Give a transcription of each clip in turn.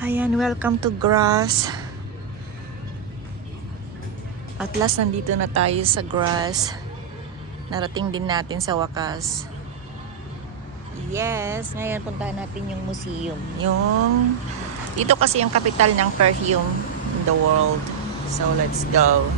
Ayan, welcome to Grass. At last, nandito na tayo sa Grass. Narating din natin sa wakas. Yes, ngayon puntahan natin yung museum. Dito kasi yung capital ng perfume in the world. So, let's go.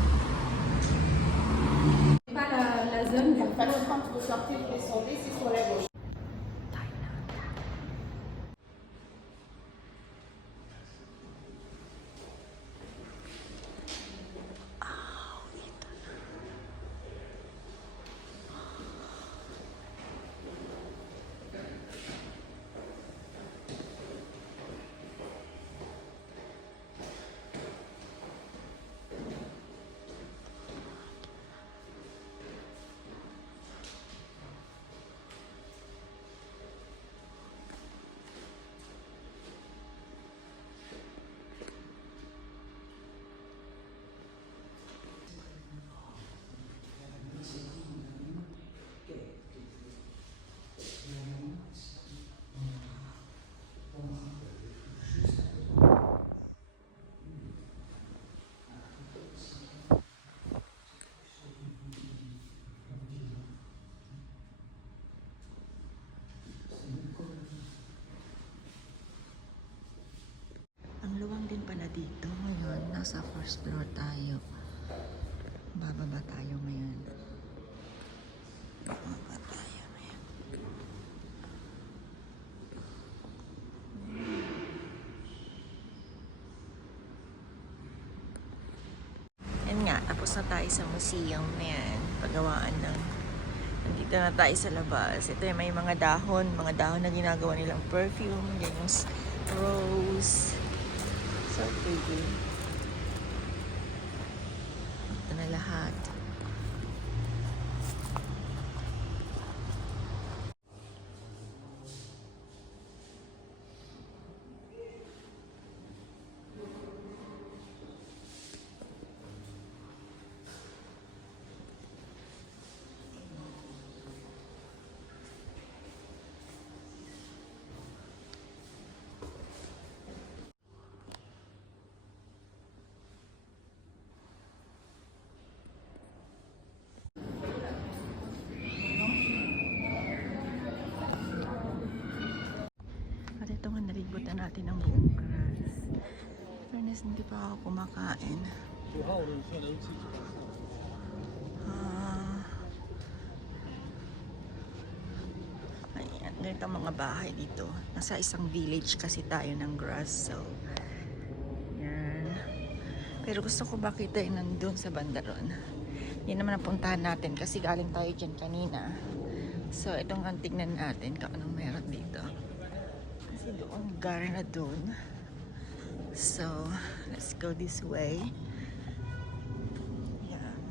Ang luwang din pala dito. Ngayon, nasa first floor tayo. Bababa tayo ngayon. Bababa tayo ngayon. Yan nga, tapos na tayo sa museum na yan. Pagawaan ng nandito na tayo sa labas. Ito yung may mga dahon na ginagawa nilang perfume. Yan yung rose. So pretty. Ito na lahat. At ito nga, nalibutan natin ang buong Grass. Fairness, hindi pa ako kumakain. Ayan, ganito ang mga bahay dito. Nasa isang village kasi tayo ng Grass. So, yan. Pero gusto ko makita yung nandun sa bandaron. Yan naman ang puntahan natin kasi galing tayo dyan kanina. So, itong ang tignan natin kung anong meron dito. Kasi doon, gar na doon. So, let's go this way. Yan.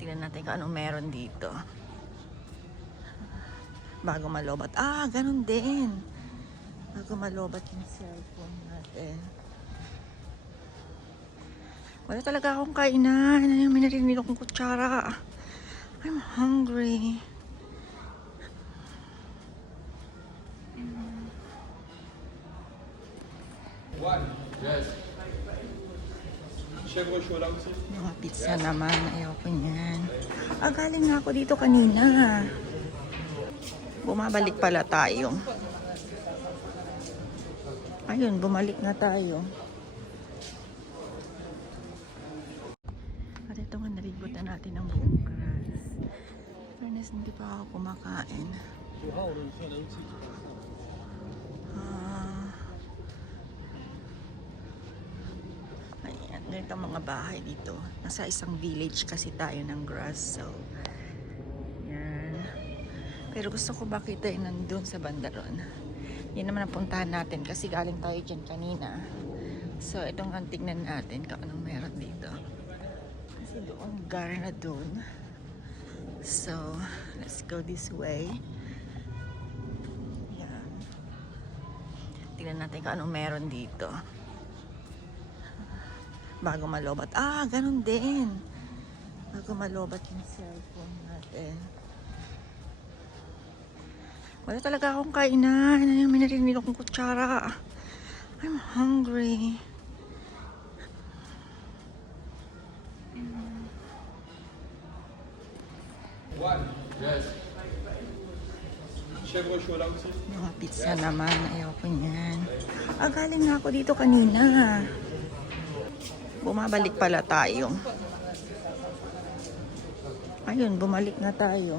Tignan natin kung anong meron dito. Bago malobat. Ah, ganun din. Bago malobat yung cellphone natin. Wala talaga akong kainan. Ano yung minarinig akong kutsara? I'm hungry. Yes. Chevrolet chola aussi. Mga pizza naman. Ayoko niyan. Ah, galing na ako dito kanina. Bumabalik pala tayo. Ayun, bumalik na tayo. At ito nga, nalibutan natin ang buong Grass. Fairness, hindi pa ako kumakain. Ayan, ganito ang mga bahay dito. Nasa isang village kasi tayo ng Grass. So, yan. Pero gusto ko makita yung nandun sa bandaron. Yan naman ang puntahan natin kasi galing tayo dyan kanina. So, itong ang tignan natin kung anong meron dito. Kasi doon, gar na doon. So, let's go this way. Yan. Tignan natin kung anong meron dito. Bago malobat. Ah, ganun din. Bago malobat yung cellphone natin. Wala talaga akong kainan. Ano yung minarinig akong kutsara? I'm hungry. One. Yes. Chèvre chaud là aussi. Mga pizza naman. Ayoko niyan. Galing na ako dito kanina. Bumabalik pala tayo. Ayun, bumalik na tayo.